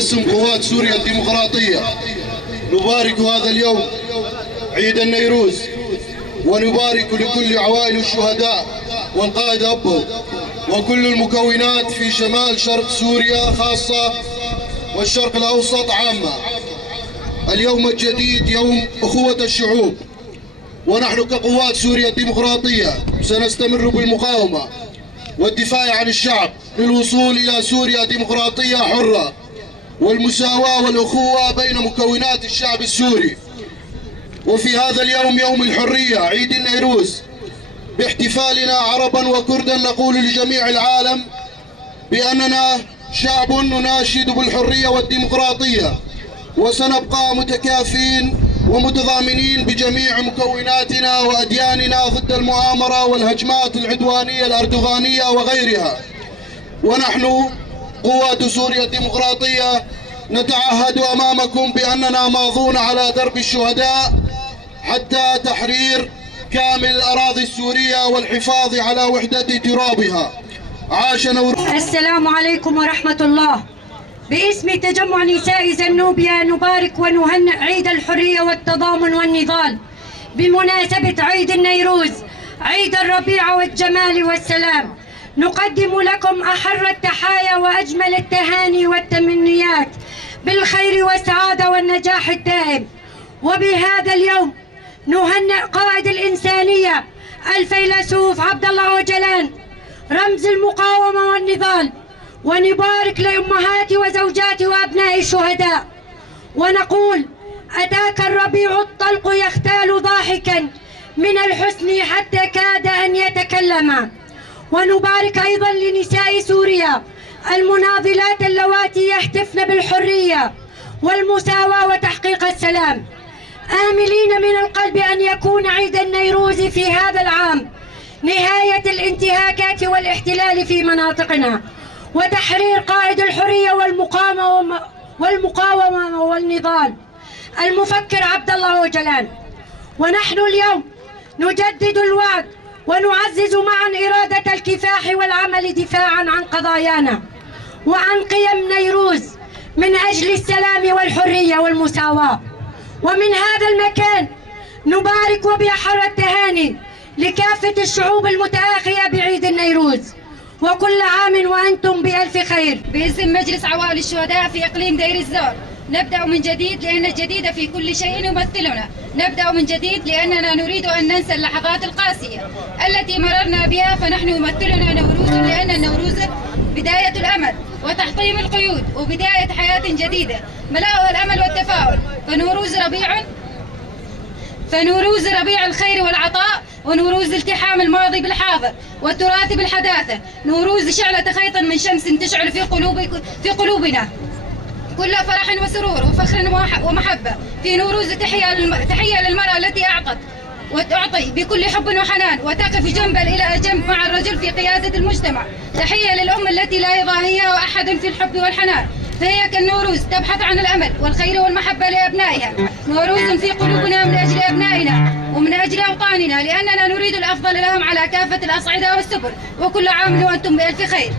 باسم قوات سوريا الديمقراطية نبارك هذا اليوم عيد النيروز، ونبارك لكل عوائل الشهداء والقائد أبو وكل المكونات في شمال شرق سوريا خاصة والشرق الأوسط عامة. اليوم الجديد يوم أخوة الشعوب، ونحن كقوات سوريا الديمقراطية سنستمر بالمقاومة والدفاع عن الشعب للوصول إلى سوريا ديمقراطية حرة والمساواة والأخوة بين مكونات الشعب السوري. وفي هذا اليوم يوم الحرية عيد النيروز، باحتفالنا عربا وكردا نقول لجميع العالم بأننا شعب نناشد بالحرية والديمقراطية، وسنبقى متكافئين ومتضامنين بجميع مكوناتنا وأدياننا ضد المؤامرة والهجمات العدوانية الأردوغانية وغيرها. ونحن قوات سوريا الديمقراطية نتعهد أمامكم بأننا ماضون على درب الشهداء حتى تحرير كامل الأراضي السورية والحفاظ على وحدة ترابها. السلام عليكم ورحمة الله. باسم تجمع نساء زنوبيا نبارك ونهنئ عيد الحرية والتضامن والنضال بمناسبة عيد النيروز، عيد الربيع والجمال والسلام. نقدم لكم أحر التحايا وأجمل التهاني والتمنيات بالخير والسعادة والنجاح الدائم. وبهذا اليوم نهنئ قائد الإنسانية الفيلسوف عبد الله أوجلان رمز المقاومة والنضال، ونبارك لأمهات وزوجات وأبناء الشهداء ونقول أتاك الربيع الطلق يختال ضاحكا من الحسن حتى كاد أن يتكلما. ونبارك أيضا لنساء سوريا المناضلات اللواتي يهتفن بالحرية والمساواة وتحقيق السلام، آملين من القلب أن يكون عيد النيروز في هذا العام نهاية الانتهاكات والاحتلال في مناطقنا، وتحرير قائد الحرية والمقاومة والنضال المفكر عبد الله أوجلان. ونحن اليوم نجدد الوعد ونعزز معا إرادة الكفاح والعمل دفاعا عن قضايانا وعن قيم نيروز من أجل السلام والحرية والمساواة. ومن هذا المكان نبارك وبأحر التهاني لكافة الشعوب المتآخية بعيد النيروز، وكل عام وأنتم بألف خير. باسم مجلس عوائل الشهداء في إقليم دير الزور نبدأ من جديد، لأن الجديد في كل شيء يمثلنا. نبدأ من جديد لأننا نريد أن ننسى اللحظات القاسية التي مررنا بها، فنحن يمثلنا نوروز، لأن النوروز بداية الأمل وتحطيم القيود وبداية حياة جديدة ملأها الأمل والتفاؤل. فنوروز ربيع الخير والعطاء، ونوروز التحام الماضي بالحاضر والتراث بالحداثة، نوروز شعلة خيط من شمس تشعل في قلوبنا كل فرح وسرور وفخر ومحبة. في نوروز تحية للمرأة التي أعطت وتعطي بكل حب وحنان وتقف جنبا إلى جنب مع الرجل في قيادة المجتمع. تحية للأم التي لا يضاهيها أحد في الحب والحنان، فهي كالنوروز تبحث عن الأمل والخير والمحبة لأبنائها. نوروز في قلوبنا من أجل أبنائنا ومن أجل أوطاننا، لأننا نريد الأفضل لهم على كافة الأصعدة والسبل. وكل عام وأنتم بألف خير.